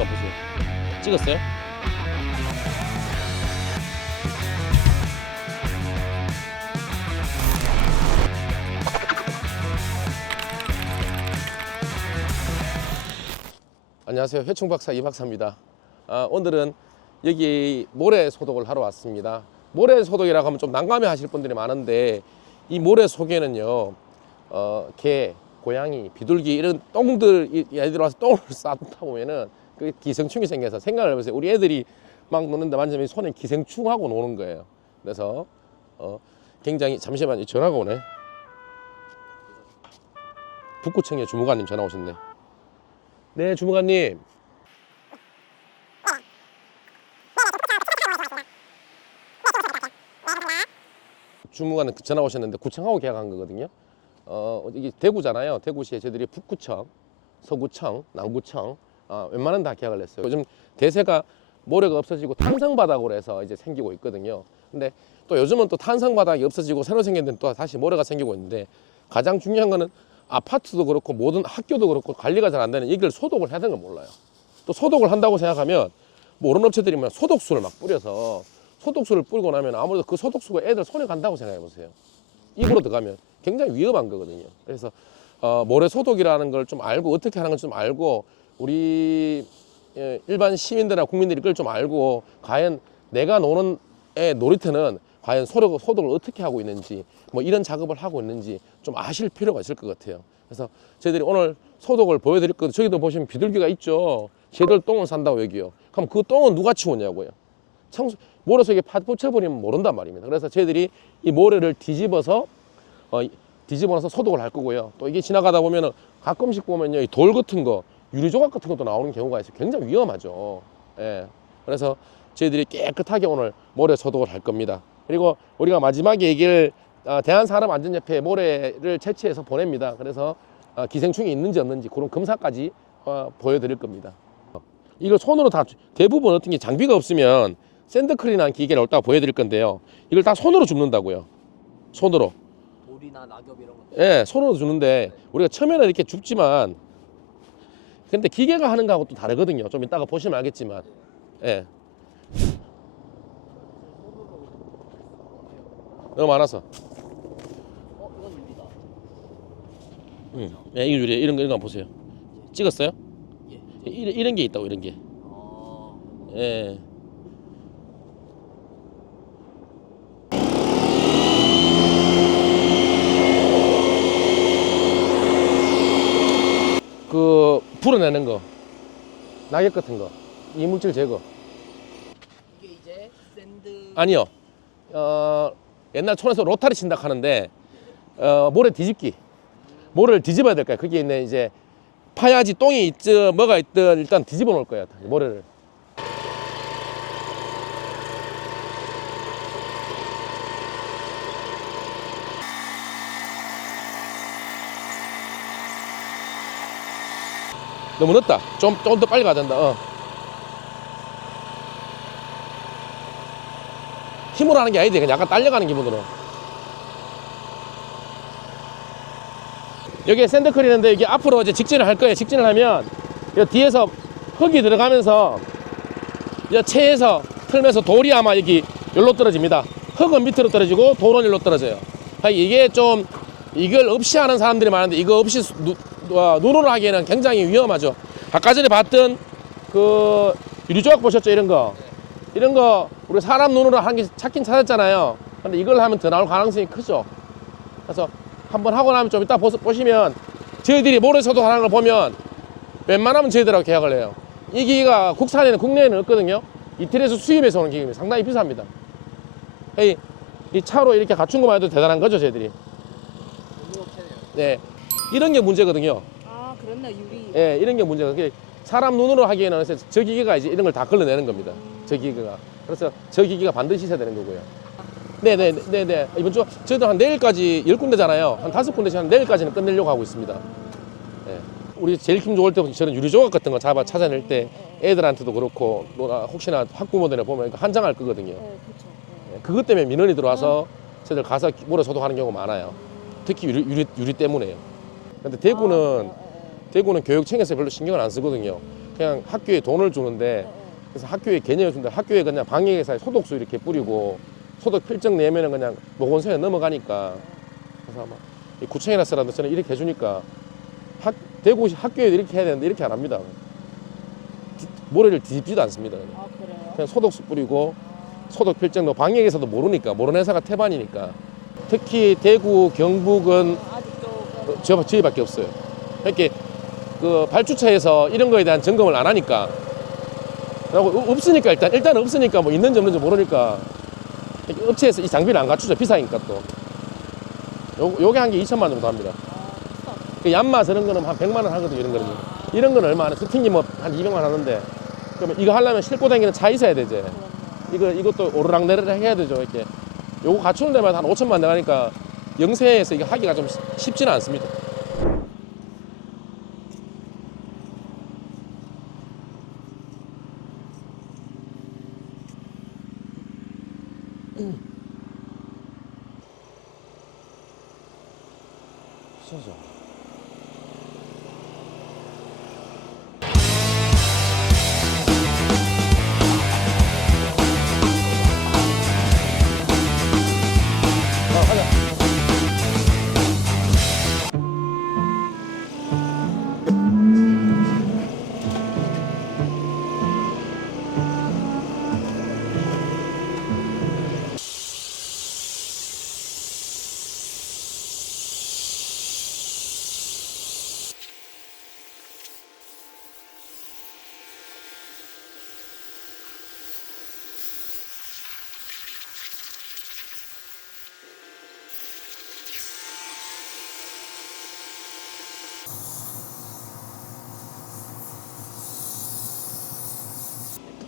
이거 보세요. 찍었어요? 안녕하세요. 회충박사 이박사입니다. 오늘은 여기 모래 소독을 하러 왔습니다. 모래 소독이라고 하면 좀 난감해 하실 분들이 많은데, 이 모래 속에는요 개, 고양이, 비둘기 이런 똥들, 애들 와서 똥을 싸다 보면은 그 기생충이 생겨서, 생각을 해보세요. 우리 애들이 막 노는데 만지면 손에 기생충하고 노는 거예요. 그래서 굉장히, 잠시만요, 전화가 오네. 북구청의 주무관님 전화 오셨네. 네, 주무관님. 주무관은 전화 오셨는데 구청하고 계약한 거거든요. 이게 대구잖아요. 대구시에 저희들이 북구청, 서구청, 남구청 웬만한 다 계약을 했어요. 요즘 대세가 모래가 없어지고 탄성바닥으로 해서 이제 생기고 있거든요. 근데 또 요즘은 또 탄성바닥이 없어지고 새로 생긴 데는 또 다시 모래가 생기고 있는데, 가장 중요한 거는 아파트도 그렇고 모든 학교도 그렇고 관리가 잘 안 되는, 이걸 소독을 해야 되는 걸 몰라요. 또 소독을 한다고 생각하면 모르는 업체들이 뭐 소독수를 막 뿌려서, 소독수를 뿌리고 나면 아무래도 그 소독수가 애들 손에 간다고 생각해 보세요. 입으로 들어가면 굉장히 위험한 거거든요. 그래서 모래 소독이라는 걸 좀 알고, 어떻게 하는 걸 좀 알고, 우리 일반 시민들이나 국민들이 그걸 좀 알고, 과연 내가 노는 애 놀이터는 과연 소독을 어떻게 하고 있는지, 뭐 이런 작업을 하고 있는지 좀 아실 필요가 있을 것 같아요. 그래서 저희들이 오늘 소독을 보여드릴 거예요. 저기도 보시면 비둘기가 있죠. 쟤들 똥을 산다고 여기요. 그럼 그 똥은 누가 치우냐고요. 모래 속에 파 붙여버리면 모른단 말입니다. 그래서 저희들이 이 모래를 뒤집어서 뒤집어서 소독을 할 거고요. 또 이게 지나가다 보면은 가끔씩 보면요, 이 돌 같은 거, 유리 조각 같은 것도 나오는 경우가 있어요. 굉장히 위험하죠. 예. 그래서 저희들이 깨끗하게 오늘 모래 소독을 할 겁니다. 그리고 우리가 마지막에 얘기를 대한산업안전협회에 모래를 채취해서 보냅니다. 그래서 기생충이 있는지 없는지 그런 검사까지 보여드릴 겁니다. 이걸 손으로 다, 대부분 어떤 게 장비가 없으면 샌드크린이라는 기계를 갖다가 보여드릴 건데요. 이걸 다 손으로 줍는다고요. 손으로. 돌이나 낙엽 이런 거. 예, 손으로 주는데 우리가 처음에는 이렇게 줍지만, 근데 기계가 하는 거하고 또 다르거든요. 좀 이따가 보시면 알겠지만. 예. 너무 많아서. 이건 유리다. 예, 이거 유리, 이런 거 한번 보세요. 찍었어요? 예. 이런 게 있다고, 이런 게. 예. 그 불어내는 거, 낙엽 같은 거, 이물질 제거. 이게 이제 샌드. 아니요. 옛날 촌에서 로타리 친다 하는데, 모래 뒤집기. 모래를 뒤집어야 될까요? 거기에 있는 이제 파야지, 똥이 있든 뭐가 있든 일단 뒤집어 놓을 거예요. 모래를. 너무 늦다. 좀 더 빨리 가야 된다. 힘으로 하는 게 아니지. 그냥 약간 딸려가는 기분으로. 여기에 샌드크린인데, 이게 앞으로 이제 직진을 할 거예요. 직진을 하면 이 뒤에서 흙이 들어가면서 이 체에서 틀면서 돌이 아마 여기 여기로 떨어집니다. 흙은 밑으로 떨어지고 돌은 여기로 떨어져요. 이게 좀, 이걸 없이 하는 사람들이 많은데, 이거 없이 눈으로 하기에는 굉장히 위험하죠. 아까 전에 봤던 그 유리조각 보셨죠? 이런 거. 이런 거 우리 사람 눈으로 하는 게 찾긴 찾았잖아요. 근데 이걸 하면 더 나올 가능성이 크죠. 그래서 한번 하고 나면 좀 이따 보시면, 저희들이 모래 소독하는 걸 보면 웬만하면 저희들하고 계약을 해요. 이 기계가 국산에는, 국내에는 없거든요. 이태리에서 수입해서 오는 기계입니다. 상당히 비쌉니다. 이 차로 이렇게 갖춘 것만 해도 대단한 거죠, 저희들이. 네, 이런 게 문제거든요. 아, 그렇네, 유리. 예, 이런 게 문제가. 사람 눈으로 하기에는 저 기계가 이제 이런 걸 다 걸러내는 겁니다. 저 기계가. 그래서 저 기계가 반드시 있어야 되는 거고요. 네네네네. 이번 주 저희도 한 내일까지 10군데잖아요. 한 5군데씩 한 내일까지는 끝내려고 하고 있습니다. 예. 우리 제일 기분 좋을 때 저는 유리 조각 같은 거 찾아낼 때 애들한테도 그렇고, 혹시나 학부모들이나 보면 한장할 거거든요. 그렇죠. 예, 그것 때문에 민원이 들어와서 저희들 가서 모래 소독하는 경우가 많아요. 특히 유리 때문에요. 근데 대구는 교육청에서 별로 신경을 안 쓰거든요. 그냥 학교에 돈을 주는데 그래서 학교에 개념을 준다. 학교에 그냥 방역회사에 소독수 이렇게 뿌리고 소독 필증 내면은 그냥 보건소에 넘어가니까 그래서 아마 이 구청이나 쓰라도 저는 이렇게 해주니까 대구시 학교에 이렇게 해야 되는데 이렇게 안 합니다. 모래를 뒤집지도 않습니다. 그냥. 아 그래요? 그냥 소독수 뿌리고 소독 필증도 방역에서도 모르니까 모르는 회사가 태반이니까 특히 대구 경북은 아직 조금 저희밖에 없어요. 그러니까 그 발주처에서 이런 거에 대한 점검을 안 하니까 그리고 없으니까 일단 없으니까 뭐 있는지 없는지 모르니까 업체에서 이 장비를 안 갖추죠. 비싸니까 또 요게 한 게 2천만 원 정도 합니다. 비싸. 그 얀마 저런 거는 한 100만 원 하거든요. 이런 거는 이런 거는 얼마 안 해. 스팅이 뭐 한 200만 원 하는데 그러면 이거 하려면 싣고 다니는 차 있어야 되지. 이것도 오르락 내리락 해야 되죠. 이렇게 요거 갖추는 데만 한 5천만 원 나가니까 영세에서 이거 하기가 좀 쉽지는 않습니다. 진짜. 가자.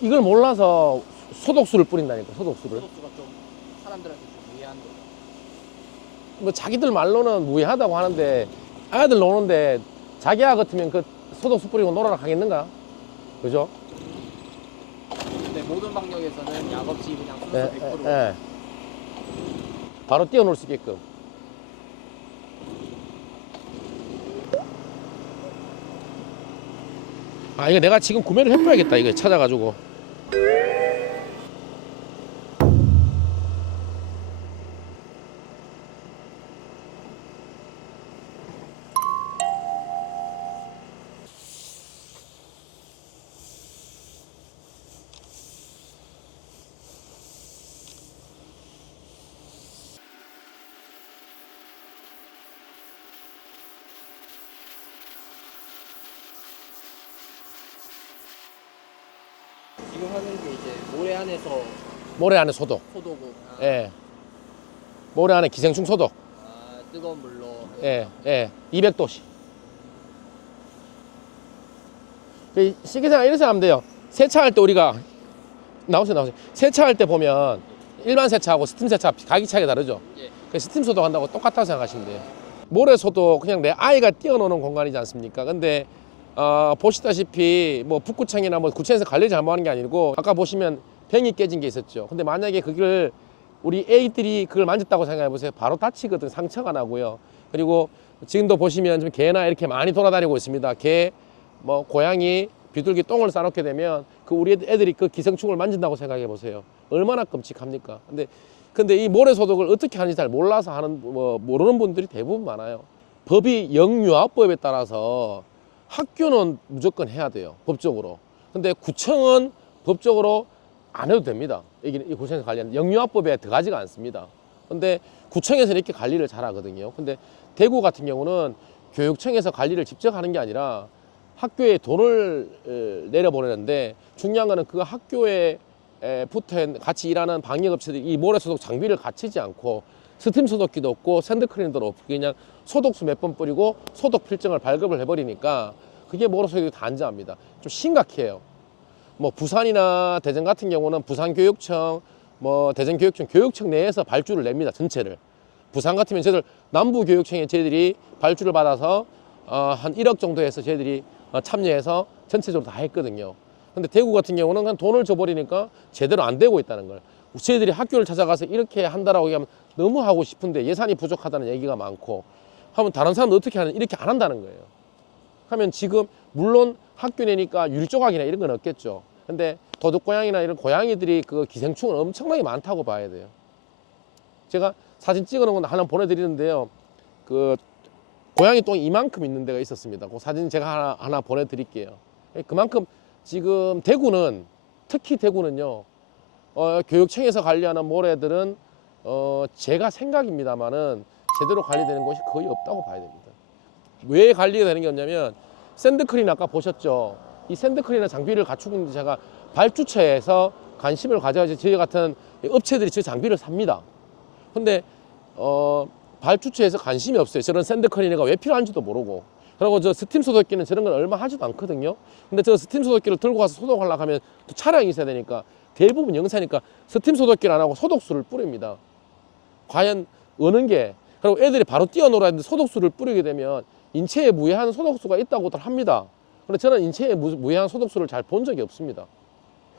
이걸 몰라서 소독수를 뿌린다니까. 소독수를. 소독수가 좀 사람들한테 좀 무해한 거. 뭐 자기들 말로는 무해하다고 하는데 아이들 노는데 자기 아 같으면 그 소독수 뿌리고 놀아라 하겠는가? 그죠? 근데 모든 방역에서는 약 없이 그냥 순수 예, 100%. 예. 바로 뛰어놀 수 있게끔. 아 이거 내가 지금 구매를 해봐야겠다. 이거 찾아가지고. 지금 하는 게 이제 모래 안에서 모래 안에 소독. 소독을 예. 모래 안에 기생충 소독. 뜨거운 물로 예, 예. 200도씨. 식기생활 이렇게 하면 돼요. 세차할 때 우리가 나오세요. 세차할 때 보면 일반 세차하고 스팀 세차 가기 차이가 다르죠. 예. 그 스팀 소독한다고 똑같다고 생각하시면 돼요. 모래 소독 그냥 내 아이가 뛰어노는 공간이지 않습니까? 근데 보시다시피 뭐 북구청이나 뭐 구청에서 관리 잘못하는 게 아니고 아까 보시면 병이 깨진 게 있었죠. 근데 만약에 그걸 우리 애들이 그걸 만졌다고 생각해 보세요. 바로 다치거든. 상처가 나고요. 그리고 지금도 보시면 좀 개나 이렇게 많이 돌아다니고 있습니다. 개, 뭐 고양이, 비둘기 똥을 싸놓게 되면 그 우리 애들이 그 기생충을 만진다고 생각해 보세요. 얼마나 끔찍합니까? 근데 이 모래 소독을 어떻게 하는지 잘 몰라서 하는 뭐 모르는 분들이 대부분 많아요. 법이 영유아법에 따라서 학교는 무조건 해야 돼요. 법적으로. 근데 구청은 법적으로 안 해도 됩니다. 이 구청에서 관리하는 영유아법에 들어가지가 않습니다. 근데 구청에서 이렇게 관리를 잘 하거든요. 근데 대구 같은 경우는 교육청에서 관리를 직접 하는 게 아니라 학교에 돈을 내려보내는데 중요한 거는 그 학교에 붙어 같이 일하는 방역업체들이 이 모래소독 장비를 갖추지 않고 스팀 소독기도 없고 샌드크림도 없고 그냥 소독수 몇 번 뿌리고 소독 필증을 발급을 해버리니까 그게 모래소독이 다 안전합니다. 좀 심각해요. 뭐 부산이나 대전 같은 경우는 부산교육청, 뭐 대전교육청, 교육청 내에서 발주를 냅니다. 전체를. 부산 같으면 저희들 남부교육청에 저희들이 발주를 받아서 한 1억 정도 해서 저희들이 참여해서 전체적으로 다 했거든요. 근데 대구 같은 경우는 그냥 돈을 줘버리니까 제대로 안 되고 있다는 걸. 저희들이 학교를 찾아가서 이렇게 한다라고 얘기하면 너무 하고 싶은데 예산이 부족하다는 얘기가 많고 하면 다른 사람은 어떻게 하는 이렇게 안 한다는 거예요. 하면 지금 물론 학교 내니까 유리 조각이나 이런 건 없겠죠. 근데 도둑고양이나 이런 고양이들이 그 기생충은 엄청나게 많다고 봐야 돼요. 제가 사진 찍어 놓은 건 하나 보내드리는데요. 그 고양이 똥이 이만큼 있는 데가 있었습니다. 그 사진 제가 하나 보내드릴게요. 그만큼 지금 대구는, 특히 대구는요, 교육청에서 관리하는 모래들은 제가 생각입니다만은 제대로 관리되는 곳이 거의 없다고 봐야 됩니다. 왜 관리가 되는 게 없냐면, 샌드크린 아까 보셨죠? 이 샌드크린의 장비를 갖추고 있는데 제가 발주처에서 관심을 가져야지 저희 같은 업체들이 저 장비를 삽니다. 근데 발주처에서 관심이 없어요. 저런 샌드크린이가 왜 필요한지도 모르고. 그리고 저 스팀 소독기는 저런 건 얼마 하지도 않거든요. 근데 저 스팀 소독기를 들고 가서 소독하려고 하면 또 차량이 있어야 되니까 대부분 영세니까 스팀 소독기를 안 하고 소독수를 뿌립니다. 과연 어느 게, 그리고 애들이 바로 뛰어놀아야 되는데 소독수를 뿌리게 되면 인체에 무해한 소독수가 있다고들 합니다. 근데 저는 인체에 무해한 소독수를 잘 본 적이 없습니다.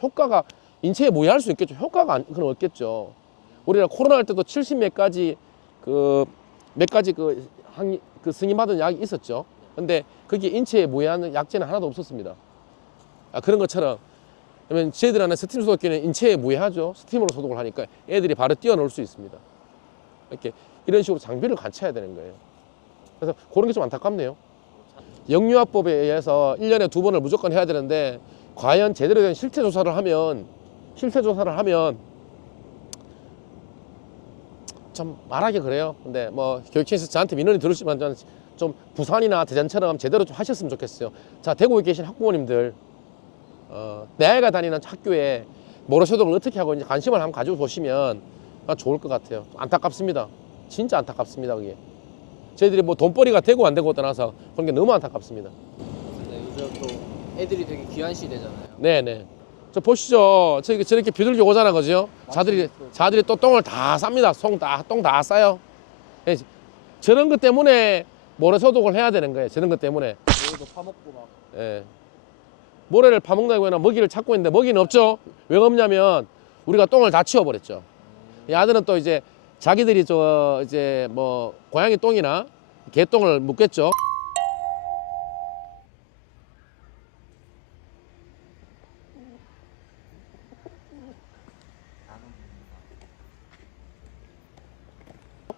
효과가, 인체에 무해할 수 있겠죠. 효과가 그건 없겠죠. 우리가 코로나 할 때도 70몇 가지 몇 가지 그 승인받은 약이 있었죠. 근데 그게 인체에 무해한 약제는 하나도 없었습니다. 그런 것처럼, 그러면 저희들한테 스팀 소독기는 인체에 무해하죠. 스팀으로 소독을 하니까 애들이 바로 뛰어놀 수 있습니다. 이렇게 이런 식으로 장비를 갖춰야 되는 거예요. 그래서 그런 게 좀 안타깝네요. 영유아법에 의해서 1년에 2번을 무조건 해야 되는데, 과연 제대로 된 실태 조사를 하면 좀 말하기 그래요. 근데 뭐 교육청에서 저한테 민원이 들으시면 저는 좀 부산이나 대전처럼 제대로 좀 하셨으면 좋겠어요. 자, 대구에 계신 학부모님들, 내 아이가 다니는 학교에 모래 소독을 어떻게 하고 있는지 관심을 한번 가지고 보시면 좋을 것 같아요. 안타깝습니다. 진짜 안타깝습니다. 그게 저희들이 뭐 돈벌이가 되고 안 되고 떠나서 그런 게 너무 안타깝습니다. 네, 요즘 또 애들이 되게 귀한 시대잖아요. 네네. 저 보시죠. 저렇게 비둘기 오잖아, 그죠? 자들이 또 똥을 다 쌉니다. 똥 다 싸요. 예, 저런 것 때문에 모래 소독을 해야 되는 거예요. 저런 것 때문에. 모래도 파먹고 막. 예. 모래를 파먹는다고 해나 먹이를 찾고 있는데 먹이는 없죠. 왜 없냐면 우리가 똥을 다 치워버렸죠. 이 아들은 또 이제 자기들이 이제 뭐 고양이 똥이나 개똥을 묻겠죠.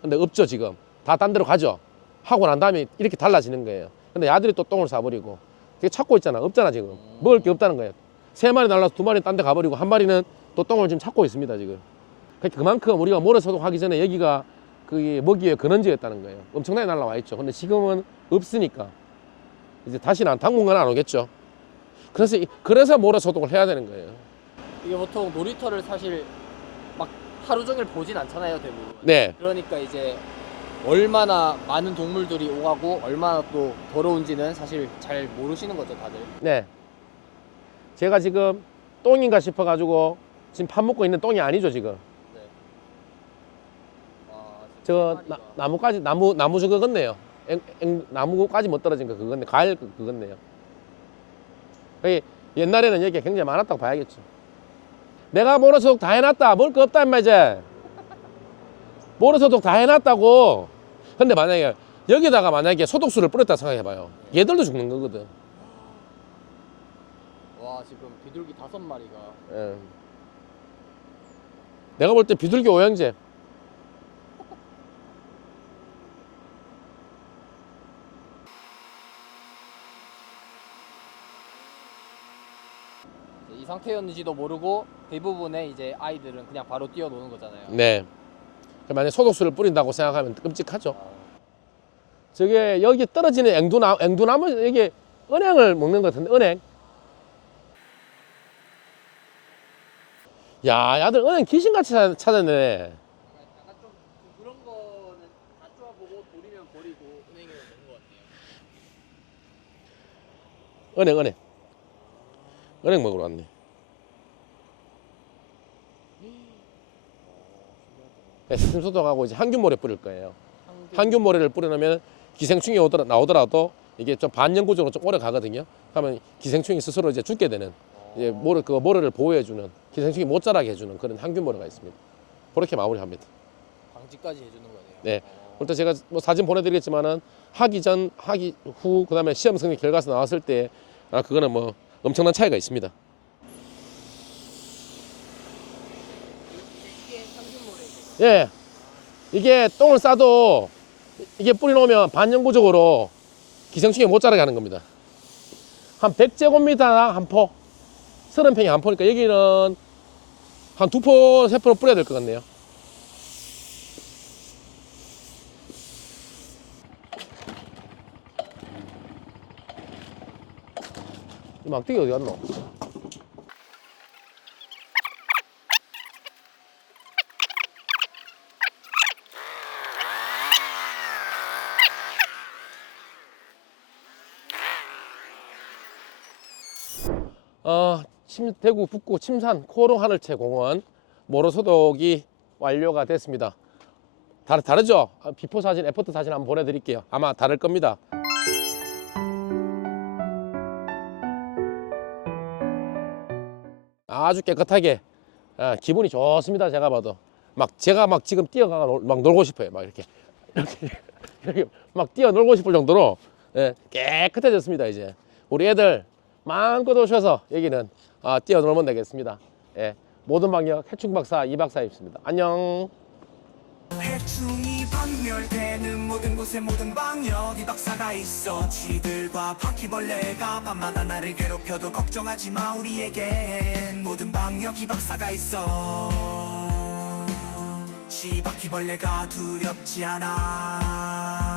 근데 없죠. 지금 다 딴 데로 가죠. 하고 난 다음에 이렇게 달라지는 거예요. 근데 아들이 또 똥을 싸버리고 그게 찾고 있잖아. 없잖아. 지금 먹을 게 없다는 거예요. 3마리 날라서 2마리 딴 데 가버리고 1마리는 또 똥을 지금 찾고 있습니다. 지금 그만큼 우리가 모래 소독하기 전에 여기가 그 먹이의 근원지였다는 거예요. 엄청나게 날라와 있죠. 근데 지금은 없으니까 이제 다시는 당분간 안 오겠죠. 그래서 모래 소독을 해야 되는 거예요. 이게 보통 놀이터를 사실 막 하루 종일 보진 않잖아요, 대부분. 네. 그러니까 이제 얼마나 많은 동물들이 오가고 얼마나 또 더러운지는 사실 잘 모르시는 거죠, 다들. 네. 제가 지금 똥인가 싶어가지고 지금 밥 먹고 있는 똥이 아니죠, 지금. 네. 와, 저 나무 저거 같네요. 나무까지 못 떨어진 거 그건데, 과일 그건네요. 옛날에는 여기가 굉장히 많았다고 봐야겠죠. 내가 모래 소독 다 해놨다. 먹을 거 없다 임마 이제. 모래 소독 다 해놨다고. 근데 만약에 여기다가 만약에 소독수를 뿌렸다 생각해봐요. 얘들도 죽는 거거든. 와, 지금 비둘기 5마리가. 예. 내가 볼 때 비둘기 오형제. 이 상태였는지도 모르고 대부분의 이제 아이들은 그냥 바로 뛰어노는 거잖아요. 네. 만약에 소독수를 뿌린다고 생각하면 끔찍하죠. 저게 여기 떨어지는 앵두나무 여기 은행을 먹는 것 같은데, 은행. 야, 야들 은행 귀신같이 찾았네. 약간 좀 그런 거는 다 쪼아보고 버리면 버리고 은행에 넣는 것 같아요. 은행 먹으러 왔네. 스팀 소독하고 이제 항균모래 뿌릴 거예요. 항균모래를 뿌려놓으면 기생충이 나오더라도 이게 좀 반영구적으로 좀 오래 가거든요. 그러면 기생충이 스스로 이제 죽게 되는, 이제 모래를 보호해주는, 기생충이 못 자라게 해주는 그런 항균모래가 있습니다. 그렇게 마무리합니다. 방지까지 해주는 거네요. 네. 일단 제가 뭐 사진 보내드리겠지만은 하기 전, 하기 후, 그다음에 시험 승리 결과서 나왔을 때 그거는 뭐 엄청난 차이가 있습니다. 예, 이게 똥을 싸도 이게 뿌리 놓으면 반영구적으로 기생충이 못 자라게 하는 겁니다. 한 100제곱미터 한 포, 30평에 한 포니까 여기는 한 2포, 3포로 뿌려야 될 것 같네요. 이 막대기 어디 갔노? 대구 북구 침산 코오롱 하늘채 공원 모로 소독이 완료가 됐습니다. 다르죠? 비포 사진, 애프터 사진 한번 보내드릴게요. 아마 다를 겁니다. 아주 깨끗하게 기분이 좋습니다. 제가 봐도 제가 지금 뛰어가 막 놀고 싶어요. 막 이렇게 막 뛰어 놀고 싶을 정도로 깨끗해졌습니다. 이제 우리 애들 마음껏 오셔서 여기는 뛰어놀면 되겠습니다. 모든 방역 해충 박사 이 박사입니다. 안녕. 해충이 박멸되는 모든 곳에 모든 방역 이 박사가 있어. 쥐들과 바퀴벌레가 밤마다 나를 괴롭혀도 걱정하지 마. 우리에겐 모든 방역 이 박사가 있어. 쥐 바퀴벌레가 두렵지 않아.